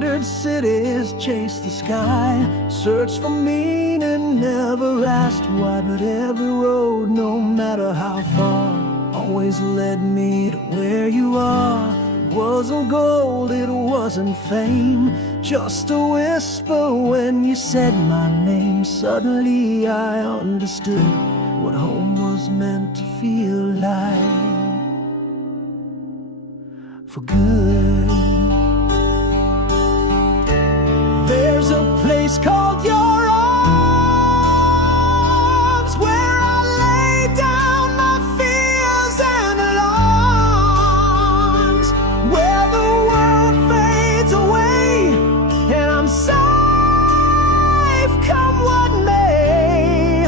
Wandered cities, chased the sky, searched for meaning, never asked why. But every road, no matter how far, always led me to where you are. It wasn't gold, it wasn't fame, just a whisper when you said my name. Suddenly I understood what home was meant to feel like, for good. There's a place called your arms, where I lay down my fears and alarms, where the world fades away and I'm safe, come what may.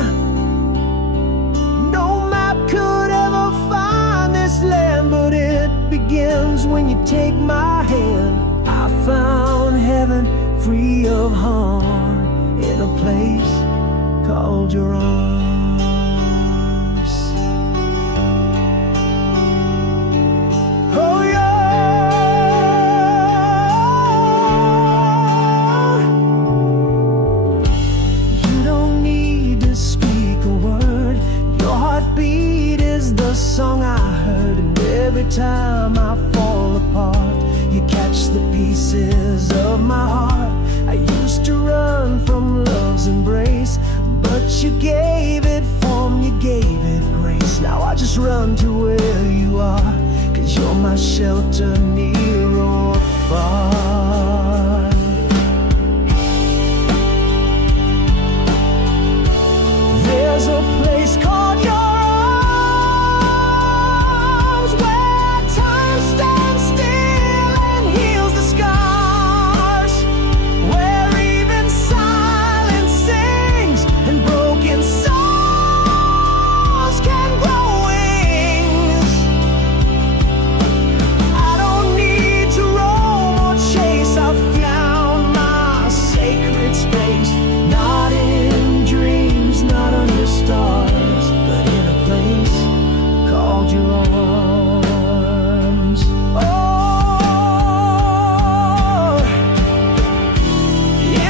No map could ever find this land, but it begins when you take my hand. I found heaven free of harm in a place called your arms. Oh yeah. You don't need to speak a word, your heartbeat is the song I heard. And every time I fall apart, you catch the pieces of my heart. I used to run from love's embrace, but you gave it form, you gave it grace. Now I just run to where you are, 'cause you're my shelter near or far. There's a place called your arms, where time stands still and heals the scars, where even silence sings and broken souls can grow wings. I don't need to roam or chase, I've found my sacred space. Not in dreams, not under stars, but in a place called your arms. Oh,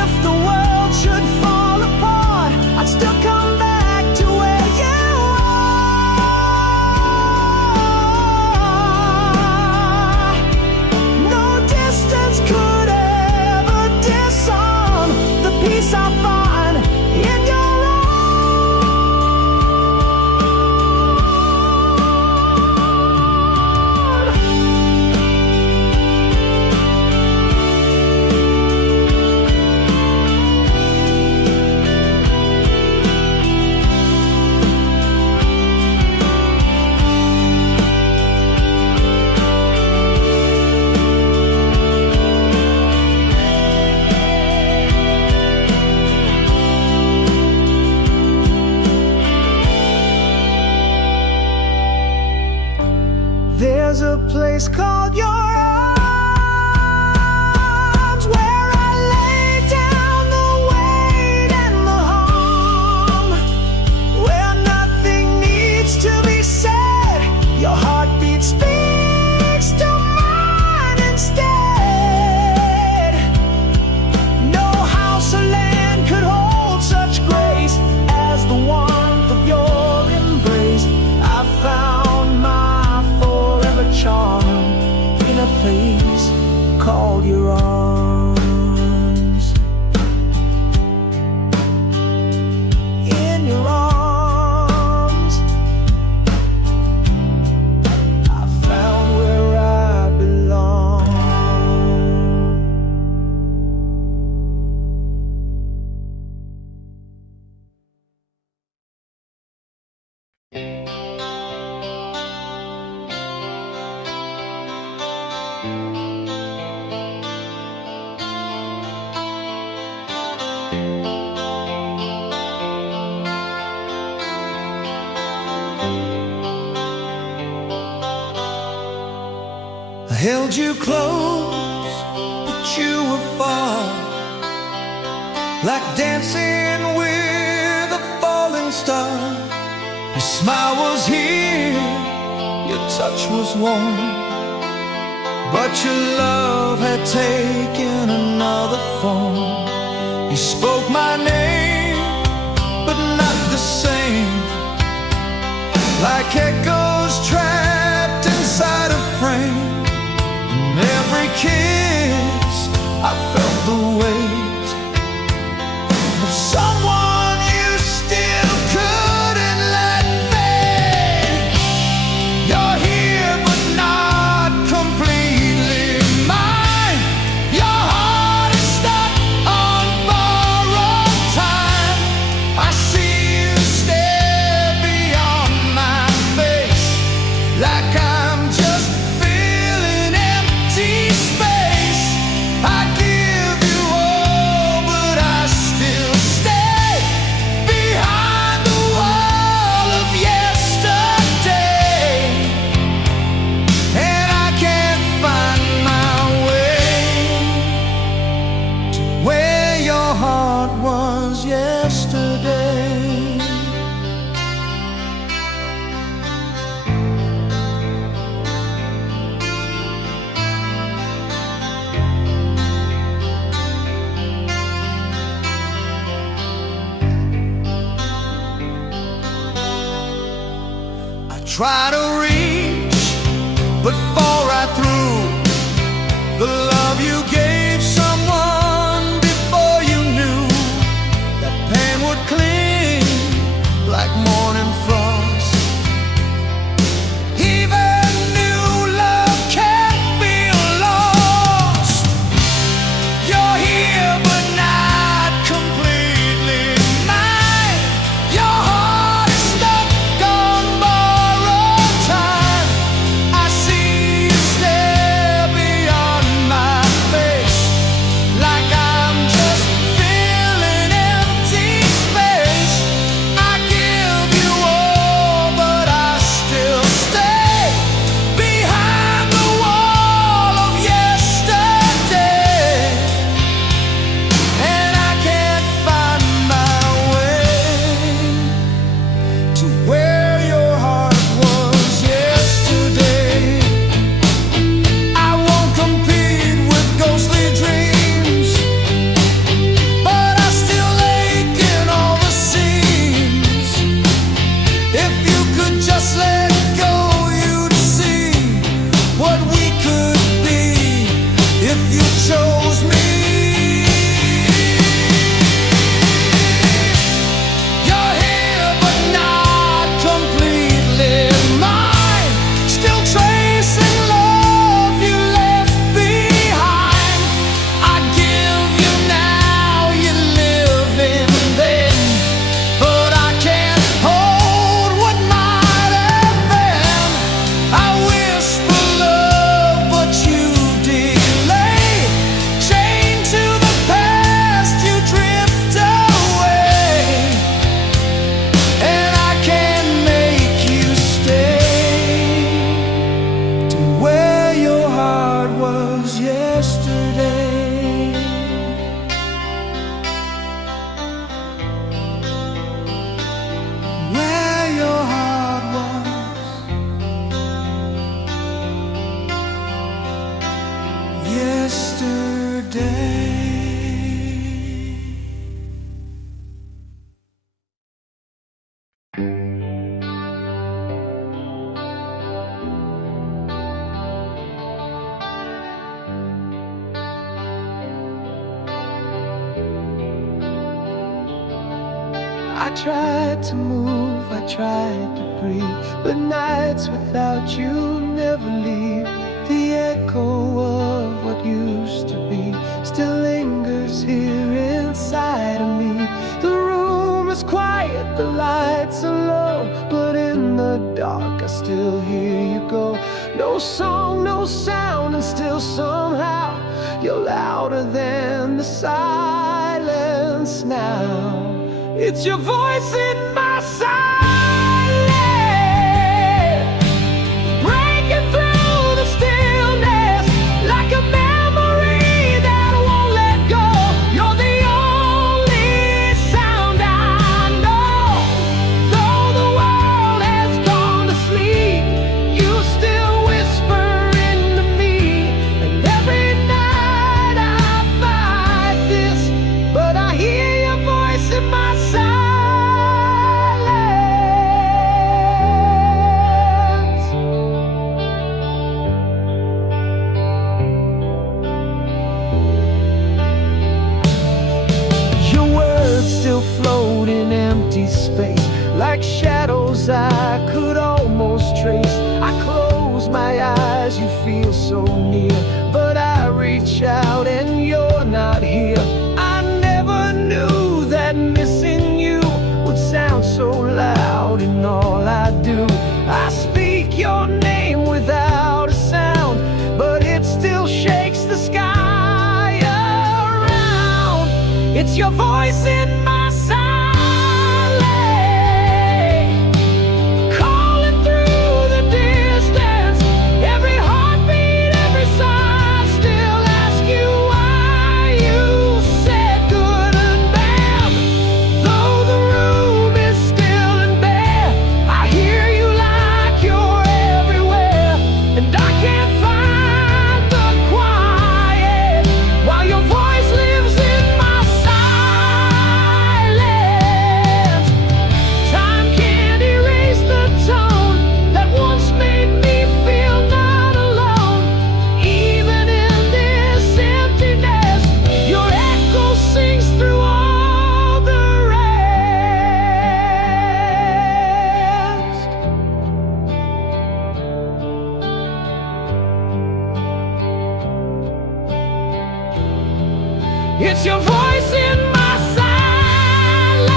if the world should fall apart, I'd still come back to where you are. No distance could ever disarm the peace I find in your There's a place called your arms, where I lay down the weight and the harm, where nothing needs to be said. Your heartbeat speaks to mine instead. No house or land could hold such grace as the warmth of your embrace. I found my charm in a place called your arms. In your arms, I found where I belong. I held you close, but you were far, like dancing with a falling star. Your smile was here, your touch was warm, But your love had taken another form. You spoke my name, but not the same. Like echoes trapped inside a frame. In every kiss I felt the weight of someone you still couldn't let fade. You're here but not completely mine. Your heart is stuck on borrowed time. I see you stare beyond my face, like I'm just filling empty space. I give you all, but I still stay behind the wall of yesterday. And I can't find my way to where your heart was yesterday. I try to reach, but fall right through the love you gave someone before you knew that pain would cling like morning frost. Even new love can feel lost. You're here but not completely mine. Your heart is stuck on borrowed time. I see you stare beyond my face, like I'm just filling empty space. I give you all, but I still stay behind the wall of yesterday. And I can't find my way to where your heart was yesterday. I won't compete with ghostly dreams, but I still ache in all the seams. If you could just let go, you'd see what we could be if you chose me. You're here but not completely mine. Still tracing love you left behind. I give you now, you live in then, but I can't hold what might have been. I whisper love, but you delay. Chained to the past, you drift away. And I can't make you stay to where your heart was yesterday. Where your heart was yesterday. I tried to move, I tried to breathe, but nights without you never leave. The echo of what used to be still lingers here inside of me. The room is quiet, the lights are low, but in the dark I still hear you go. No song, no sound, and still somehow you're louder than the silence now. It's your voice in my silence, breaking through the stillness like a memory that won't let go. You're the only sound I know. Though the world has gone to sleep, you still whisper into me. still float in empty space, like shadows I could almost trace. I close my eyes, you feel so near, but I reach out and you're not here. I never knew that missing you would sound so loud in all I do. I speak your name without a sound, but it still shakes the sky around. It's your voice in my silence, calling through the distance. Every heartbeat, every sigh, still ask you why you said good and bad. Though the room is still and bare, I hear you like you're everywhere, and I can't find the quiet while your voice lives in my silence. Time can't erase the tone that once made me feel not alone. Even in this emptiness, your echo sings through all the rest. It's your voice in my silence,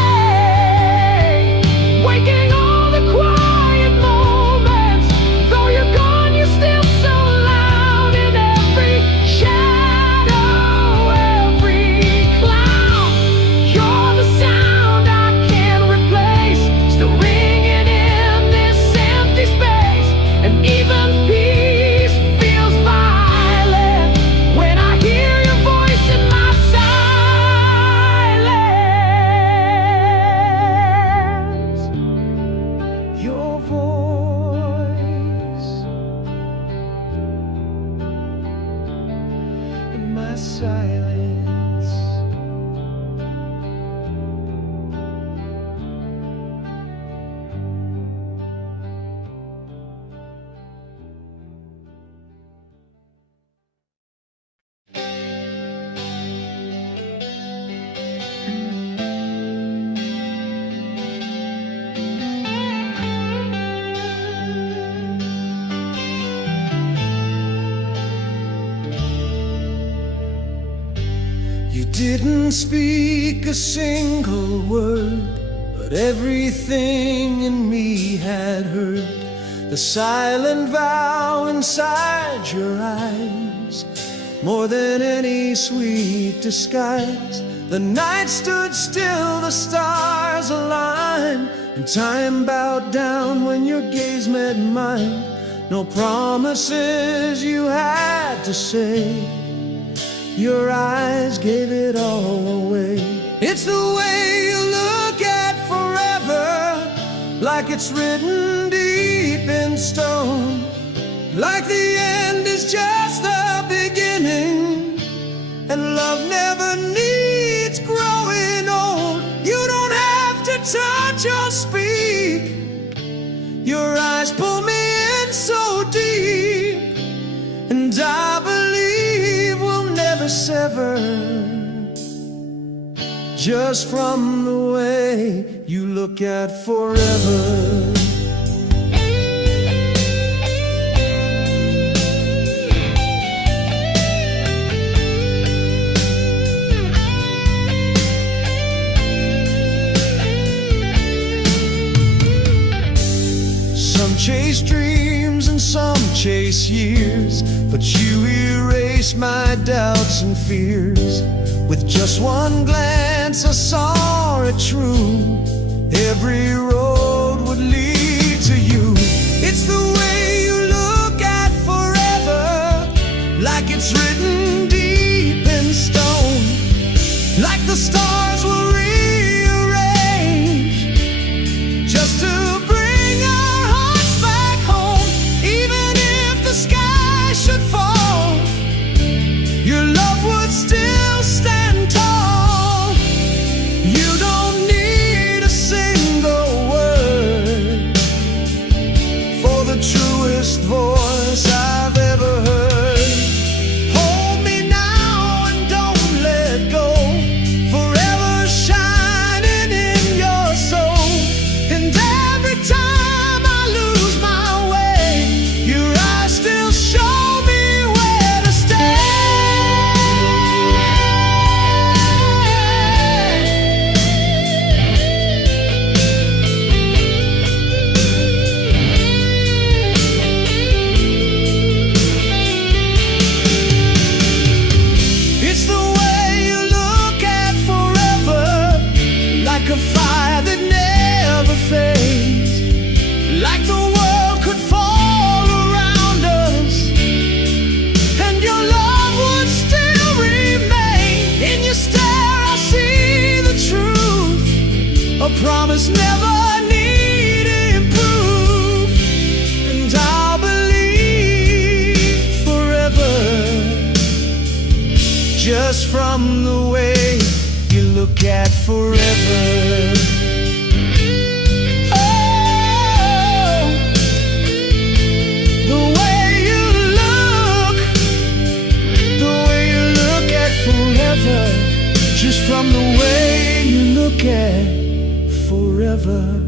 waking all the quiet moments. Though you're gone, you're still so loud in every shadow, every cloud. You're the sound I can't replace, still ringing in this empty space. And even peace feels violent when I hear your voice in my silence. Your voice in my silence. You didn't speak a single word, but everything in me had heard the silent vow inside your eyes. More than any sweet disguise, the night stood still, the stars aligned, and time bowed down when your gaze met mine. No promises you had to say, your eyes gave it all away. It's the way you look at forever, like it's written deep in stone, like the end is just the beginning, and love never needs growing old. You don't have to touch or speak, your eyes pull me in so deep, and I believe we'll never sever, just from the way you look at forever. Some chase dreams and some chase years, but you erase my doubts and fears. With just one glance I saw it true, every road would lead to you. It's the way you look at forever, like it's written deep in stone, like the stars were rearranged just to bring our hearts back home. Even if the sky should fall, your love would still stand tall. You don't need a single word for the truest voice I've ever heard. Hold me now and don't let go, forever promise never need improve, and I'll believe forever, just from the way you look at forever. Just from the way you look at forever.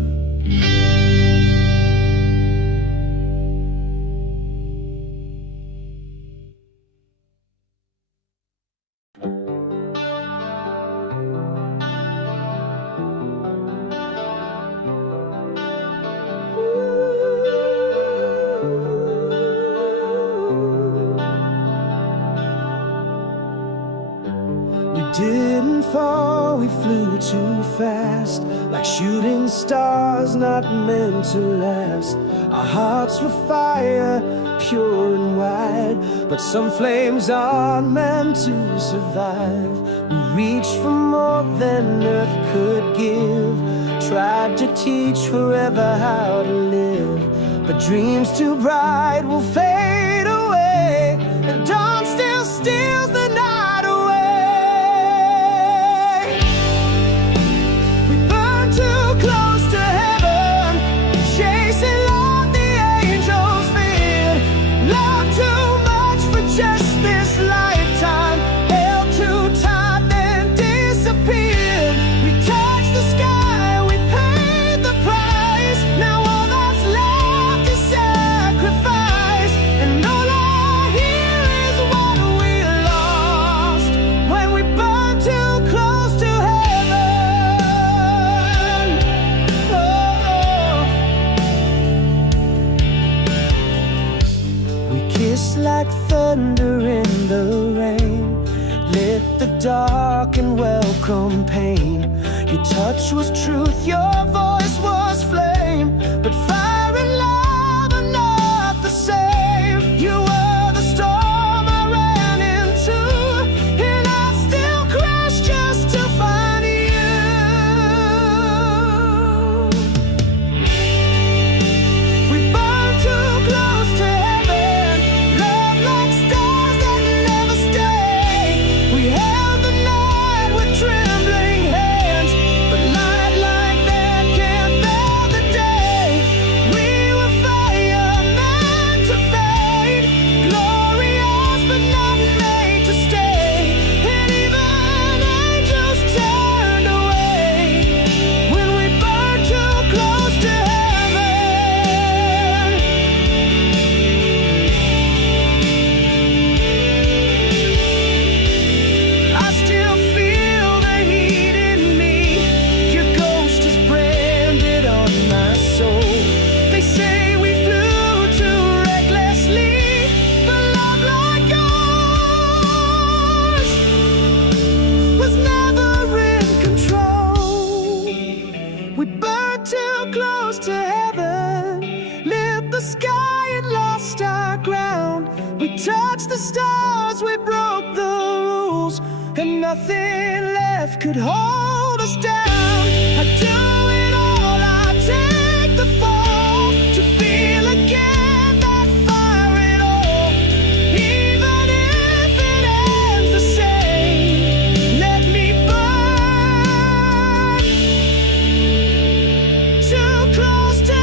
Didn't fall, we flew too fast, like shooting stars not meant to last. Our hearts were fire, pure and wide, but some flames aren't meant to survive. We reached for more than earth could give, tried to teach forever how to live, but dreams too bright will fade away, and dawn still steals the night. Like thunder in the rain, lit the dark and welcome pain. Your touch was truth, your voice was flame, but fire and love are not the same. You were the storm I ran into, and I still crash just to find you. We burned too close to touched the stars, we broke the rules, and nothing left could hold us down. I'd do it all, I'd take the fall, to feel again that fire at all. Even if it ends the same, let me burn too close to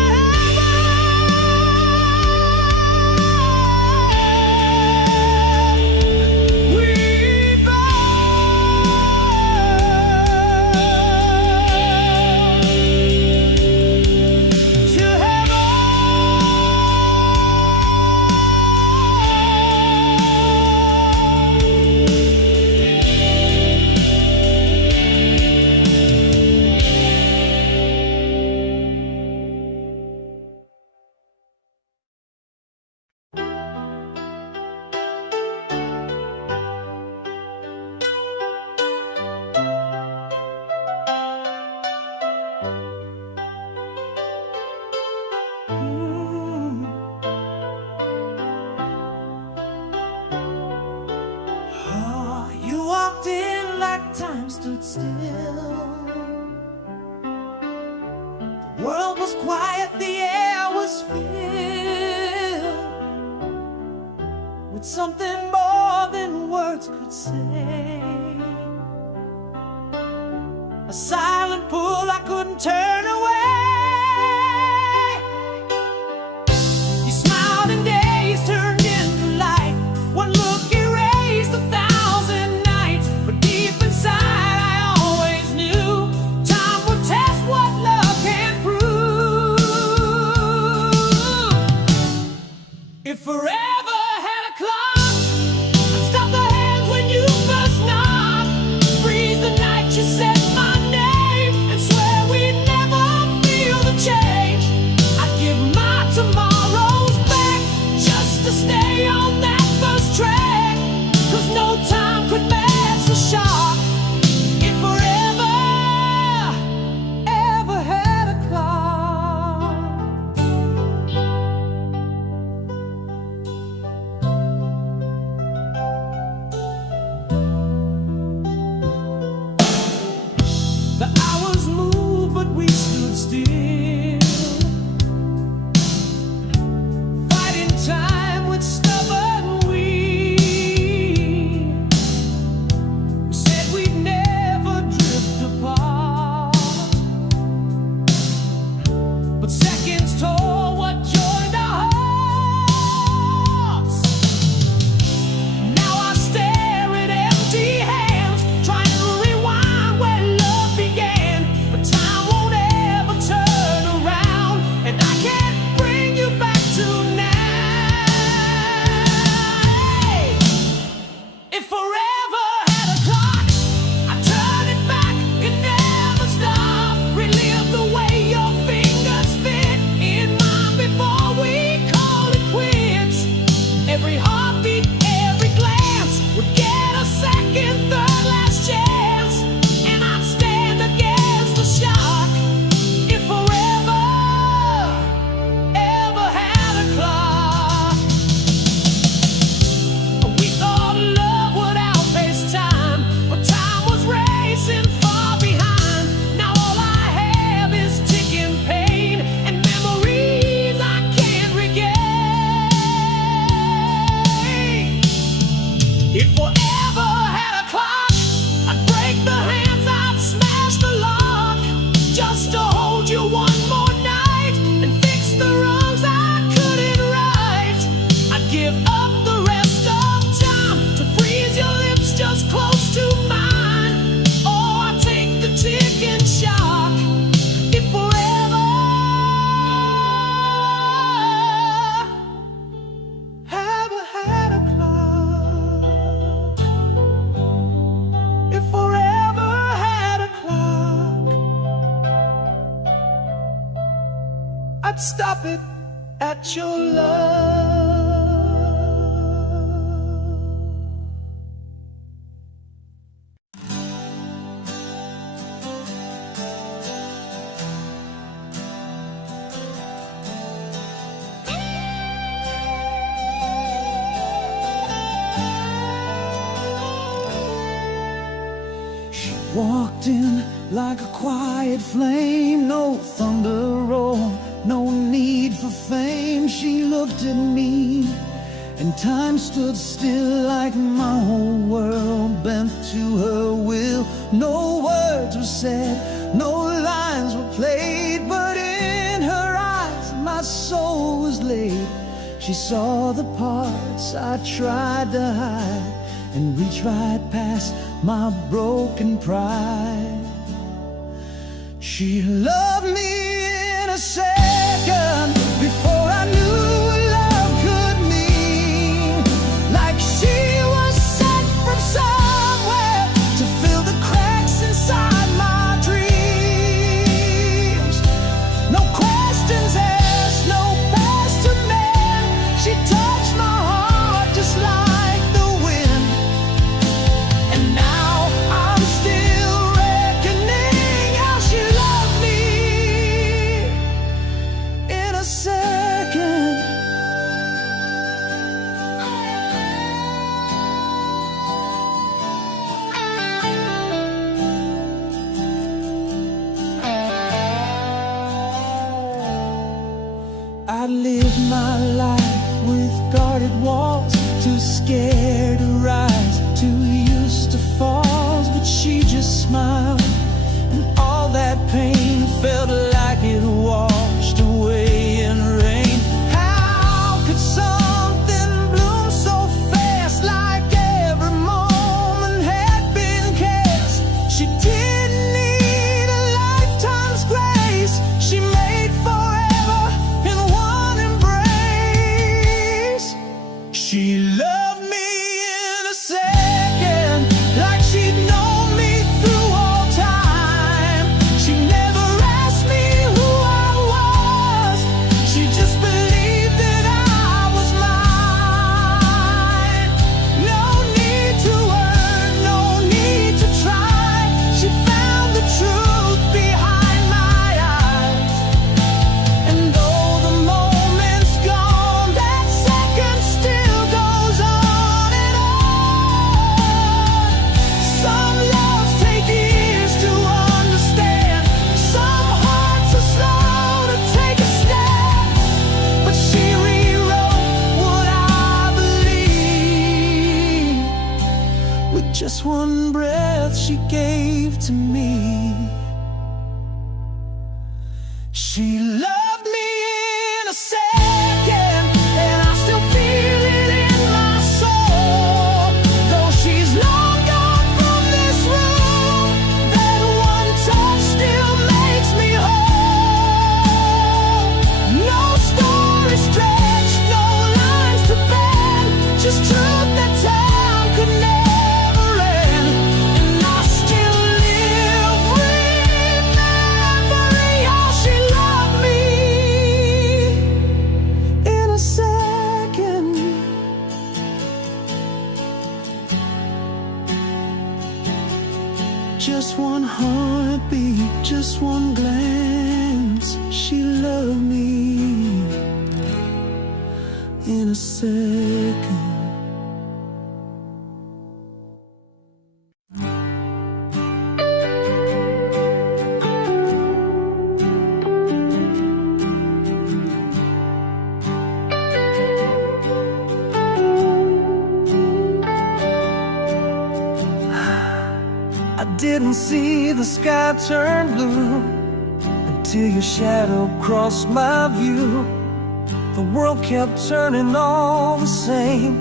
stood still. world was quiet, the air was filled with something more than words could say. A silent pull I couldn't turn away. You smiled and days turned into light. One look erased 1,000 nights. But deep inside I always knew time would test what love can prove. If forever had a clock, I'd stop the hands when you first knocked. Freeze the night you said my name, and swear we'd never feel the change. I'd give my tomorrows back just to stay on that first track, 'cause no time could match the shock. If forever ever had a clock. The hours moved, but we stood still, fighting time with stubborn will. We said we'd never drift apart, but seconds tore what joined our hearts. Now I stare at empty hands, trying to rewind where love began. But time won't ever turn around, and I can't bring you back to now. If forever had a clock, I'd turn it back and never stop. Relive the way your fingers fit in mine before we call it quits. Every heartbeat, every glance would get a second, third, last chance, and I'd stand against the shock. If forever ever had a clock. We thought love would outpace time, but time was racing far behind. Now all I have is ticking pain and memories I can't regain. If forever had a clock, I'd break the hands, I'd smash the lock, just to hold you one more night and fix the wrongs I couldn't right. I'd give up the rest of time to freeze your lips just close to mine, or I'd take the ticking shock. If forever ever had a clock. If forever had a clock, I'd stop it at your love. She walked in like a quiet flame, no thunder roll, no need for fame. She looked at me, and time stood still like my whole world bent to her will. No words were said, no lines were played, but in her eyes my soul was laid. She saw the parts I tried to hide and reached right past my broken pride. She loved me in a second before I knew what love could mean. Like she was sent from somewhere to fill the cracks inside my dreams. No questions asked, no past to mend. She touched my heart just like the wind. And now I'm still reckoning how she loved me. to me. She loved me in a second, and I still feel it in my soul. Though she's long gone from this room, that one touch still makes me whole. No story stretched, no lines to bend, just truth that time could never end. And I still live remembering how she loved me in a second. Just one heartbeat, just one glance, she loved me in a second. I didn't see the sky turn blue until your shadow crossed my view. The world kept turning all the same,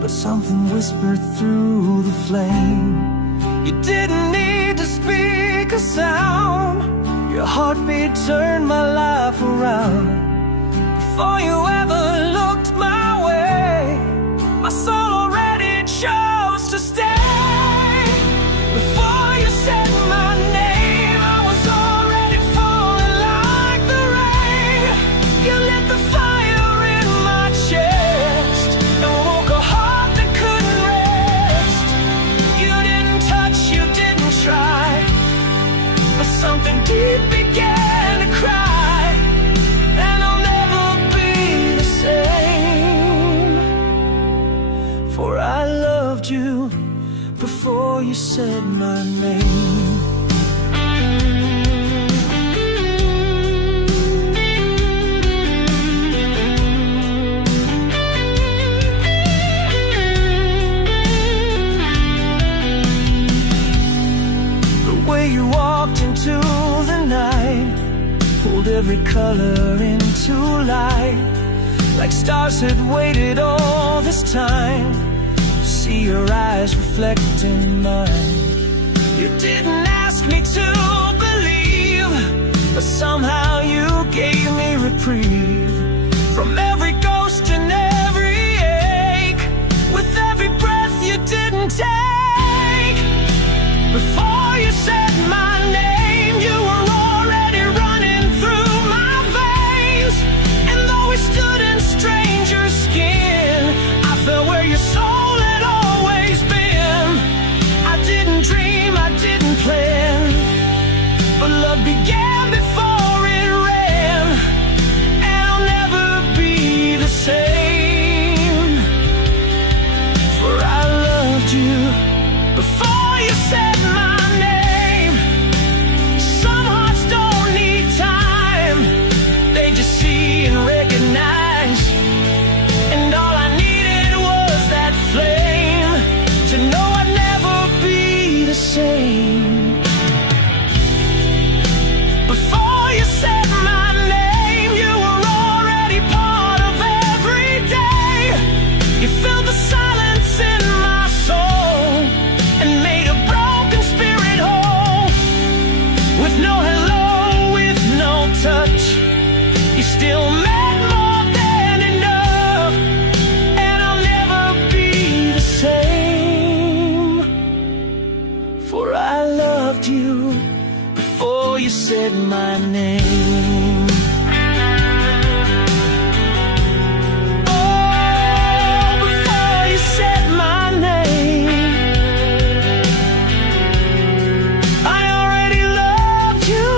but something whispered through the flame. You didn't need to speak a sound, your heartbeat turned my life around. Before you ever looked my way, my soul already chose to stay. Before you said my name, I was already falling like the rain. You lit the fire in my chest and woke a heart that couldn't rest. You didn't touch, you didn't try, but something deep began to cry. And I'll never be the same, for I loved you before you said my name. The way you walked into the night, pulled every color into light, like stars had waited all this time. See your eyes reflecting mine. You didn't ask me to believe, but somehow you gave me reprieve from every ghost and every ache. With every breath you didn't take, before you said my name, you were already running through my veins. And though we stood in stranger skin, I felt where your soul had always been. I didn't dream, I didn't plan, but love began before it ran. And I'll never be the same, for I loved you before you said my name. Some hearts don't need time, they just see and recognize. And all I needed was that flame to know I'd never be the same. Before you said my name, you were already part of every day. You filled the silence in my soul and made a broken spirit whole. With no hello, with no touch, you still meant more than enough. And I'll never be the same, for I loved you before you said my name. Oh, before you said my name, I already loved you.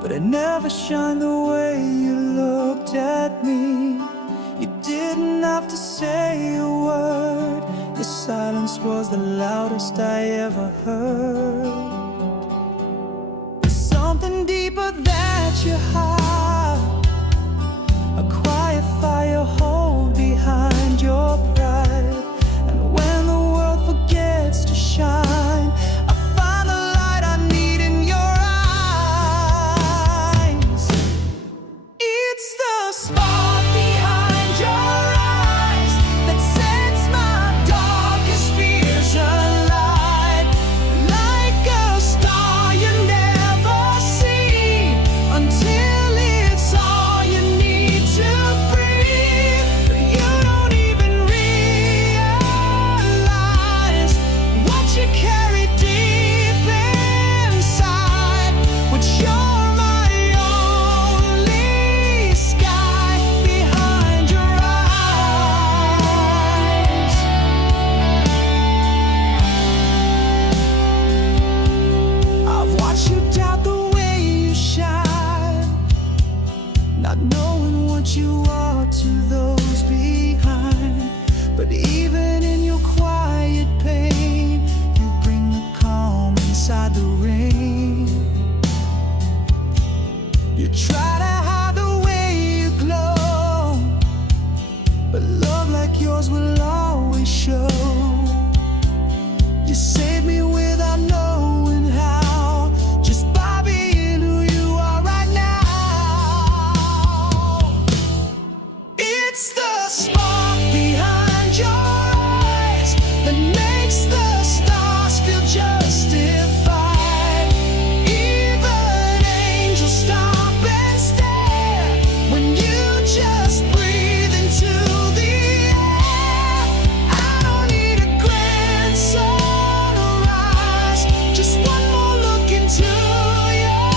but it never shined the way you looked at me. You didn't have to say a word. Your silence was the loudest I ever heard. There's something deeper that you hide, a quiet fire hold behind your pride. And when the world forgets to shine, I find the light I need in your eyes. It's the spark behind your eyes that sets my darkest fears alight. Like a star you never see until it's all you need to breathe. You don't even realize what you carry deep inside. But you're my only sky behind your eyes. I've watched you doubt the way you shine, not knowing what you are to those behind. But even in your quiet pain, you bring the calm inside the rain. You try to hide the way you glow, but love like yours will always show. You saved me without knowing how, just by being who you are right now. It's the spark behind your eyes that makes the stars feel justified. Even angels stop and stare when you just breathe into the air. I don't need a grand sunrise, just one more look into your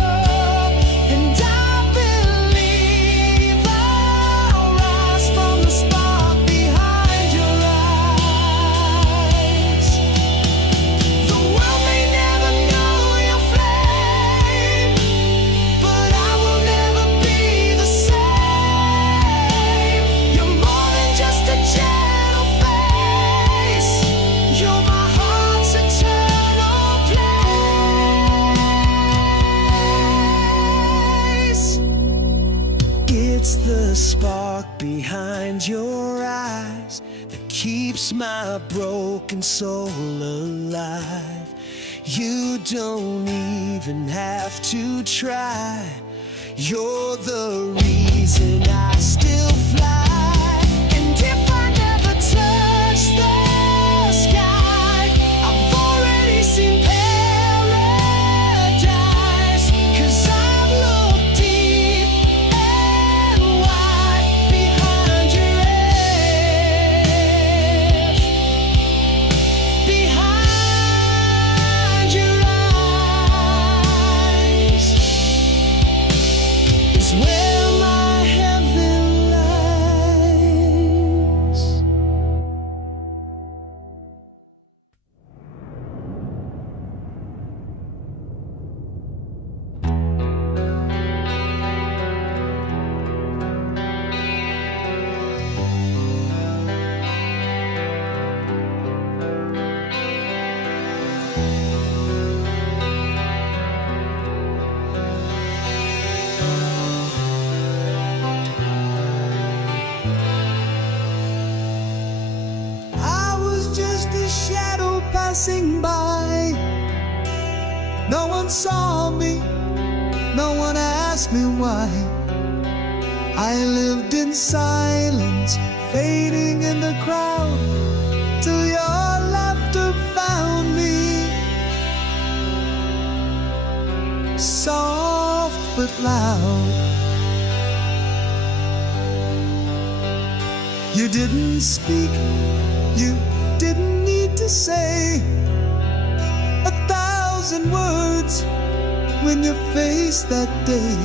love, and I believe I'll rise from the spark behind your eyes. The world may never know your flame, but I will never be the same. You're more than just a gentle face, you're my heart's eternal place. It's the spark behind your eyes that keeps my broken soul alive. You don't even have to try. You're the reason I still fly. And if I never touch the sky, I've already seen paradise. 'Cause I've looked deep and wide behind your eyes, behind your eyes is where my heaven lies. I was just a shadow passing by. No one saw me, no one asked me why. I lived in silence, fading in the crowd, till your laughter found me. Soft but loud. You didn't speak, you didn't need to say 1,000 words when you faced that day.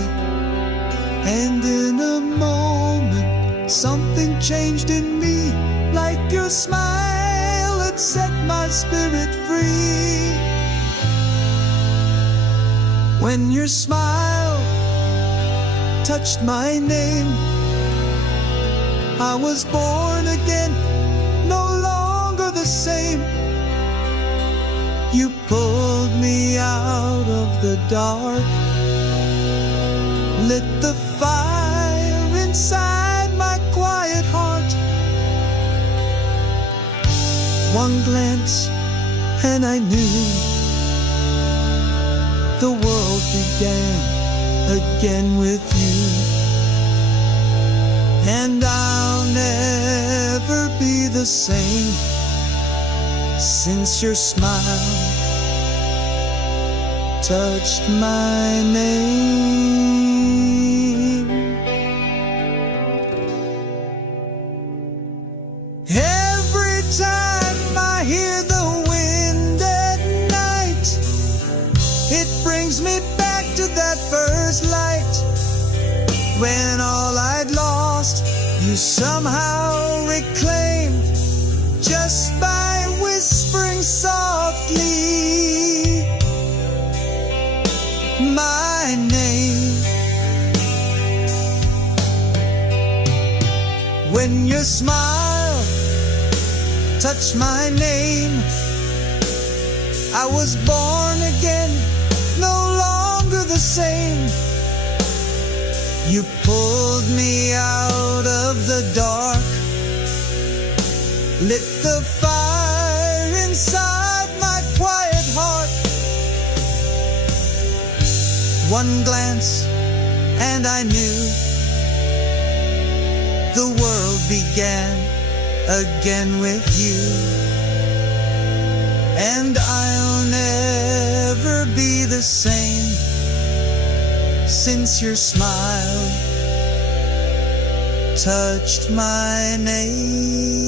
And in a moment, something changed in me, like your smile had set my spirit free. When your smile touched my name, I was born again, no longer the same. You pulled me out of the dark, lit the fire inside my quiet heart. One glance and I knew the world began again with you. And I'll never be the same since your smile touched my name. Every time I hear the wind at night, it brings me back to that first light, when all I'd lost you somehow reclaimed, just by whispering softly my name. When your smile touched my name, I was born again, no longer the same. You pulled me out of the dark, lit the fire inside my quiet heart. One glance and I knew the world began again with you. And I'll never be the same since your smile touched my name.